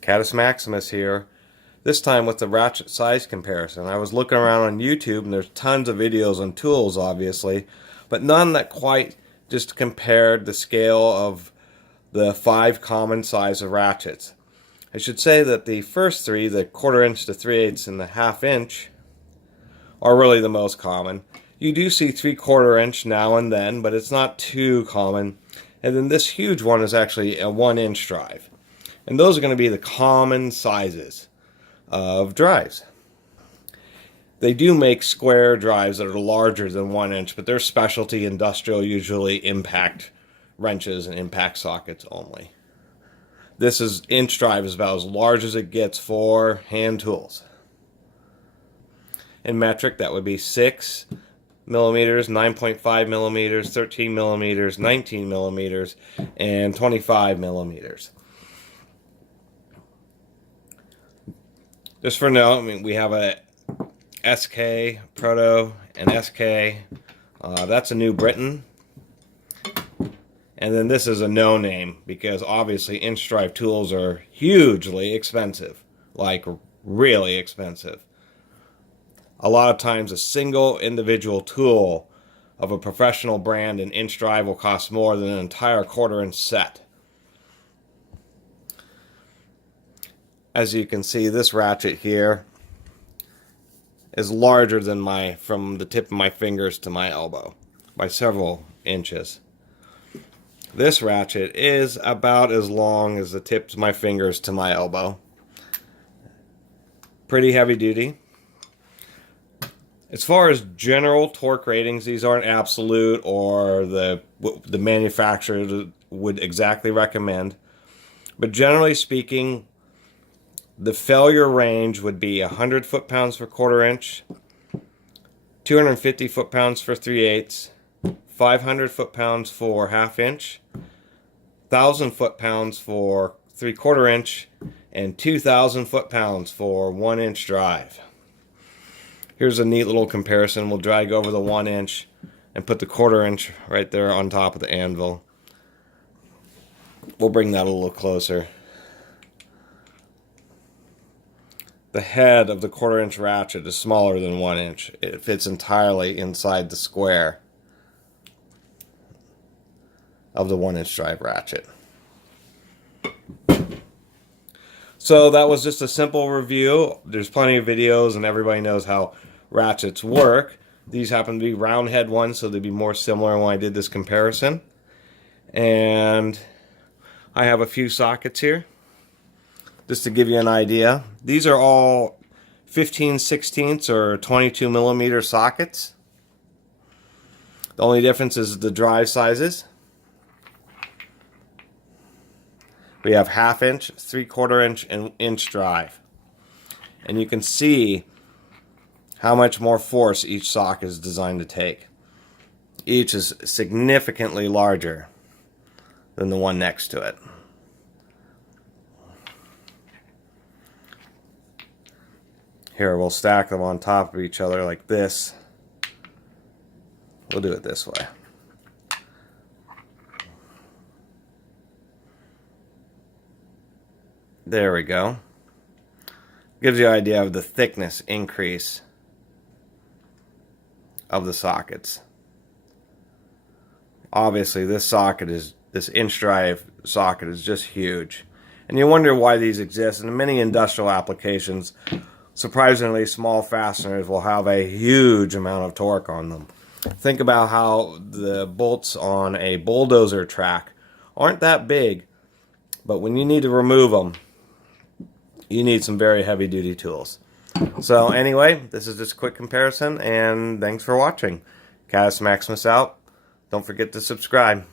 Catus Maximus here, this time with the ratchet size comparison. I was looking around on YouTube and there's tons of videos on tools obviously, but none that quite just compared the scale of the 5 common size of ratchets. I should say that the first 3, the 1/4 inch, the 3/8 and the 1/2 inch, are really the most common. You do see 3/4 inch now and then, but it's not too common. And then this huge one is actually a 1 inch drive. And those are going to be the common sizes of drives. They do make square drives that are larger than 1 inch, but they're specialty industrial, usually impact wrenches and impact sockets only. This inch drive is about as large as it gets for hand tools. In metric, that would be 6 millimeters, 9.5 millimeters, 13 millimeters, 19 millimeters, and 25 millimeters. Just for note, we have a SK, Proto, and SK. That's a New Britain. And then this is a no-name, because obviously inch drive tools are hugely expensive. Like, really expensive. A lot of times a single individual tool of a professional brand in inch drive will cost more than an entire 1/4 inch set. As you can see, this ratchet here is larger than from the tip of my fingers to my elbow by several inches. This ratchet is about as long as the tips of my fingers to my elbow. Pretty heavy duty. As far as general torque ratings, these aren't absolute or the manufacturer would exactly recommend. But generally speaking, the failure range would be 100 foot-pounds for 1/4 inch, 250 foot-pounds for 3/8, 500 foot-pounds for 1/2 inch, 1,000 foot-pounds for 3/4 inch, and 2,000 foot-pounds for 1 inch drive. Here's a neat little comparison. We'll drag over the 1 inch and put the 1/4 inch right there on top of the anvil. We'll bring that a little closer. The head of the 1/4 inch ratchet is smaller than 1 inch. It fits entirely inside the square of the 1 inch drive ratchet. So that was just a simple review. There's plenty of videos and everybody knows how ratchets work. These happen to be round head ones, so they'd be more similar when I did this comparison. And I have a few sockets here, just to give you an idea. These are all 15/16 or 22 millimeter sockets. The only difference is the drive sizes. We have 1/2 inch, 3/4 inch, and inch drive. And you can see how much more force each socket is designed to take. Each is significantly larger than the one next to it. Here, we'll stack them on top of each other like this. We'll do it this way. There we go. Gives you an idea of the thickness increase of the sockets. Obviously, this inch drive socket is just huge. And you wonder why these exist. In many industrial applications, surprisingly small fasteners will have a huge amount of torque on them. Think about how the bolts on a bulldozer track aren't that big, but when you need to remove them, you need some very heavy duty tools. So anyway, this is just a quick comparison, and thanks for watching. Catus Maximus out. Don't forget to subscribe.